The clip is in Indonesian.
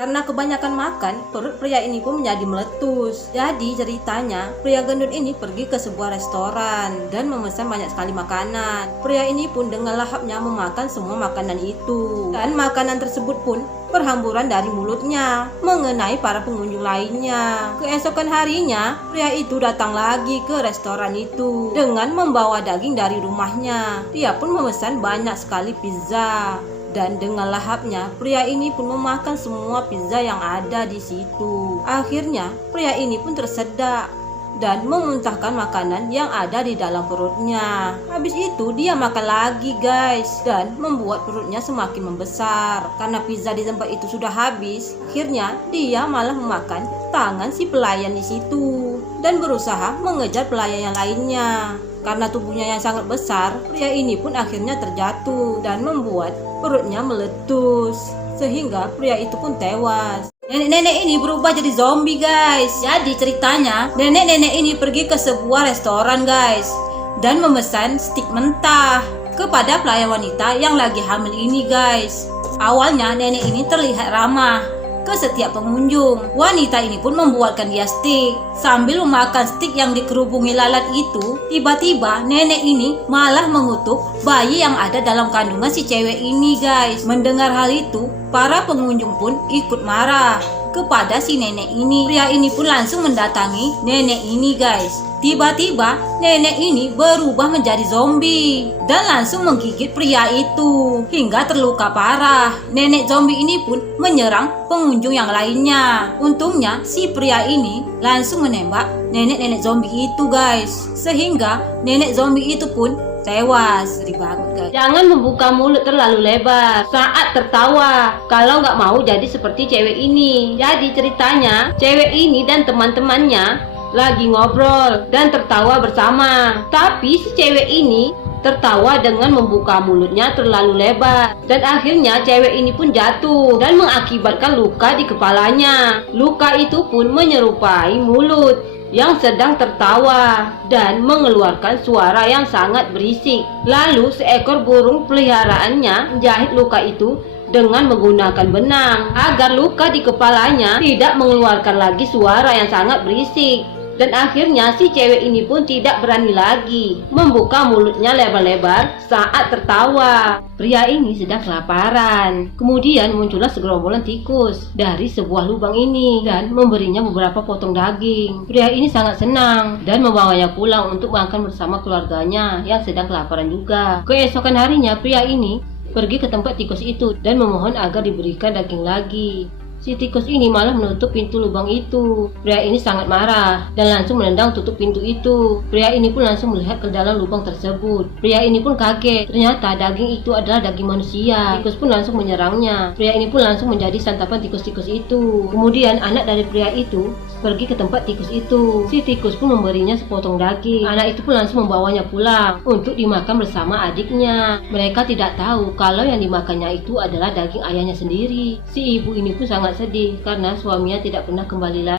Karena kebanyakan makan, perut pria ini pun menjadi meletus. Jadi ceritanya, pria gendut ini pergi ke sebuah restoran dan memesan banyak sekali makanan. Pria ini pun dengan lahapnya memakan semua makanan itu. Dan makanan tersebut pun berhamburan dari mulutnya mengenai para pengunjung lainnya. Keesokan harinya, pria itu datang lagi ke restoran itu dengan membawa daging dari rumahnya. Dia pun memesan banyak sekali pizza. Dan dengan lahapnya, pria ini pun memakan semua pizza yang ada di situ. Akhirnya, pria ini pun tersedak dan memuntahkan makanan yang ada di dalam perutnya. Habis itu dia makan lagi guys, dan membuat perutnya semakin membesar. Karena pizza di tempat itu sudah habis, akhirnya dia malah memakan tangan si pelayan di situ dan berusaha mengejar pelayan yang lainnya. Karena tubuhnya yang sangat besar, pria ini pun akhirnya terjatuh dan membuat perutnya meletus, sehingga pria itu pun tewas. Nenek-nenek ini berubah jadi zombie guys. Jadi ceritanya, nenek-nenek ini pergi ke sebuah restoran guys dan memesan stik mentah kepada pelayan wanita yang lagi hamil ini guys. Awalnya nenek ini terlihat ramah ke setiap pengunjung. Wanita ini pun membuatkan dia stik. Sambil memakan stik yang dikerubungi lalat itu, tiba-tiba nenek ini malah mengutuk bayi yang ada dalam kandungan si cewek ini guys. Mendengar hal itu, para pengunjung pun ikut marah kepada si nenek ini. Pria ini pun langsung mendatangi nenek ini guys. Tiba-tiba nenek ini berubah menjadi zombie dan langsung menggigit pria itu hingga terluka parah. Nenek zombie ini pun menyerang pengunjung yang lainnya. Untungnya si pria ini langsung menembak nenek-nenek zombie itu guys, sehingga nenek zombie itu pun tewas. Sedih banget guys. Jangan membuka mulut terlalu lebar saat tertawa kalau nggak mau jadi seperti cewek ini. Jadi ceritanya, cewek ini dan teman-temannya lagi ngobrol dan tertawa bersama. Tapi si cewek ini tertawa dengan membuka mulutnya terlalu lebar, dan akhirnya cewek ini pun jatuh dan mengakibatkan luka di kepalanya. Luka itu pun menyerupai mulut yang sedang tertawa dan mengeluarkan suara yang sangat berisik. Lalu seekor burung peliharaannya menjahit luka itu dengan menggunakan benang agar luka di kepalanya tidak mengeluarkan lagi suara yang sangat berisik. Dan akhirnya si cewek ini pun tidak berani lagi membuka mulutnya lebar-lebar saat tertawa. Pria ini sedang kelaparan. Kemudian muncullah segerombolan tikus dari sebuah lubang ini dan memberinya beberapa potong daging. Pria ini sangat senang dan membawanya pulang untuk makan bersama keluarganya yang sedang kelaparan juga. Keesokan harinya pria ini pergi ke tempat tikus itu dan memohon agar diberikan daging lagi. Si tikus ini malah menutup pintu lubang itu. Pria ini sangat marah dan langsung menendang tutup pintu itu. Pria ini pun langsung melihat ke dalam lubang tersebut. Pria ini pun kaget. Ternyata daging itu adalah daging manusia. Tikus pun langsung menyerangnya. Pria ini pun langsung menjadi santapan tikus-tikus itu. Kemudian anak dari pria itu pergi ke tempat tikus itu. Si tikus pun memberinya sepotong daging. Anak itu pun langsung membawanya pulang untuk dimakan bersama adiknya. Mereka tidak tahu kalau yang dimakannya itu adalah daging ayahnya sendiri. Si ibu ini pun sangat sedih karena suaminya tidak pernah kembali lagi.